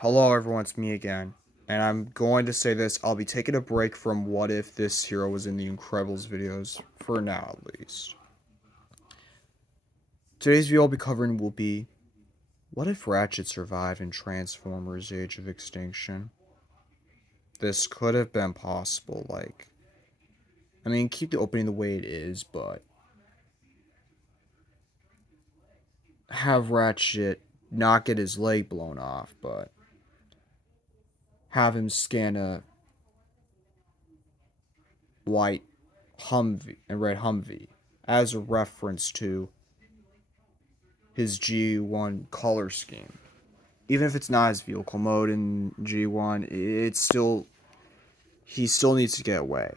Hello everyone, it's me again. And I'm going to say this, I'll be taking a break from what if this hero was in the Incredibles videos, for now at least. Today's video I'll be covering will be, what if Ratchet survived in Transformers Age of Extinction? This could have been possible, keep the opening the way it is, but have Ratchet not get his leg blown off, but have him scan a white Humvee and red Humvee as a reference to his G1 color scheme. Even if it's not his vehicle mode in G1, he still needs to get away.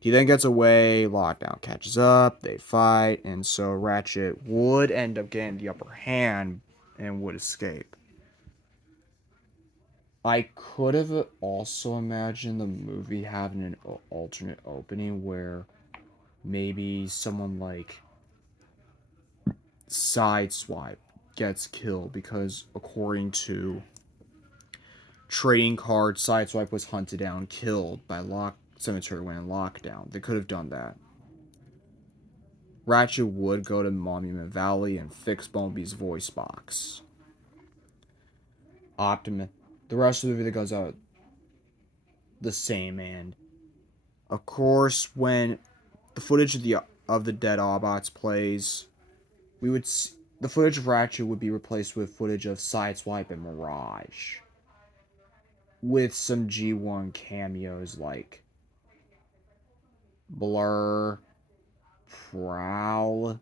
He then gets away, Lockdown catches up, they fight, and so Ratchet would end up getting the upper hand and would escape. I could have also imagined the movie having an alternate opening where maybe someone like Sideswipe gets killed because, according to trading card, Sideswipe was hunted down, killed by Cemetery when in lockdown. They could have done that. Ratchet would go to Monument Valley and fix Bumblebee's voice box. Optimus. The rest of the video goes out the same, and of course, when the footage of the dead Autobots plays, the footage of Ratchet would be replaced with footage of Sideswipe and Mirage, with some G1 cameos like Blur, Prowl,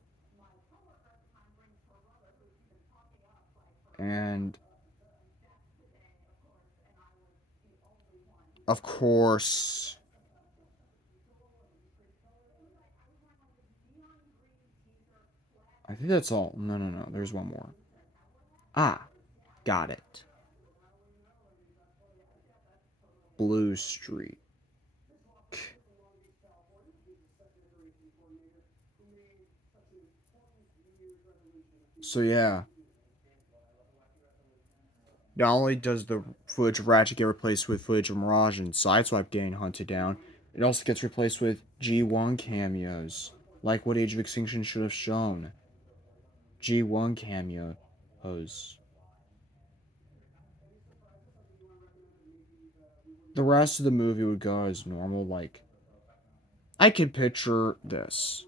and of course, I think that's all. No, there's one more. Ah, got it. Blue Streak. So yeah, not only does the footage of Ratchet get replaced with footage of Mirage and Sideswipe getting hunted down, it also gets replaced with G1 cameos, like what Age of Extinction should have shown. G1 cameos. The rest of the movie would go as normal, I can picture this.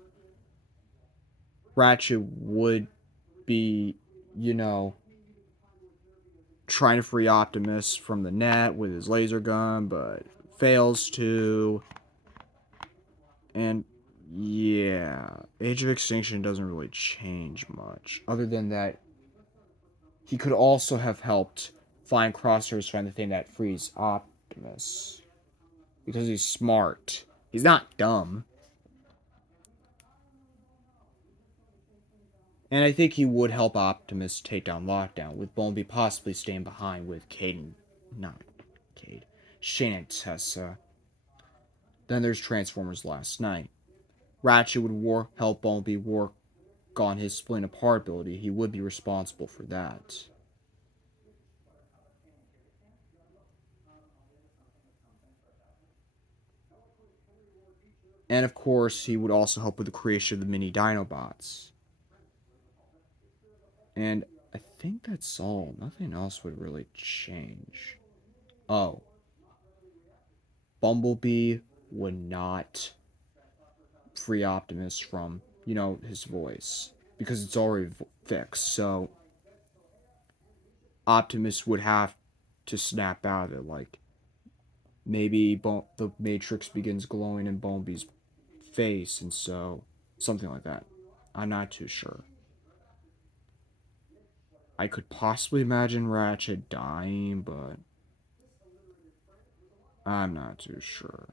Ratchet would be, you know, trying to free Optimus from the net with his laser gun, but fails to. And yeah, Age of Extinction doesn't really change much. Other than that, he could also have helped find Crosshair's find the thing that frees Optimus. Because he's smart. He's not dumb. And I think he would help Optimus take down Lockdown, with Bumblebee possibly staying behind with Shane and Tessa. Then there's Transformers Last Night. Ratchet would help Bumblebee work on his splitting apart ability. He would be responsible for that. And of course, he would also help with the creation of the mini Dinobots. And I think that's all. Nothing else would really change. Oh. Bumblebee would not free Optimus from, his voice. Because it's already fixed. So, Optimus would have to snap out of it. Maybe the Matrix begins glowing in Bumblebee's face, and so something like that. I'm not too sure. I could possibly imagine Ratchet dying, but I'm not too sure.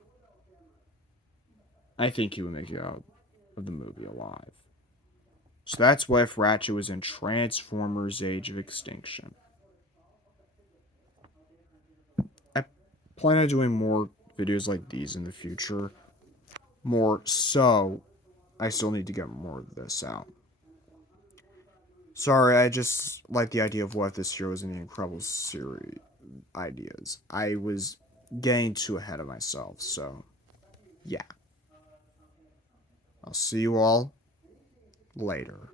I think he would make it out of the movie alive. So that's what if Ratchet was in Transformers Age of Extinction. I plan on doing more videos like these in the future. More so, I still need to get more of this out. Sorry, I just like the idea of what if this hero was in the Incredibles series ideas. I was getting too ahead of myself, so yeah. I'll see you all later.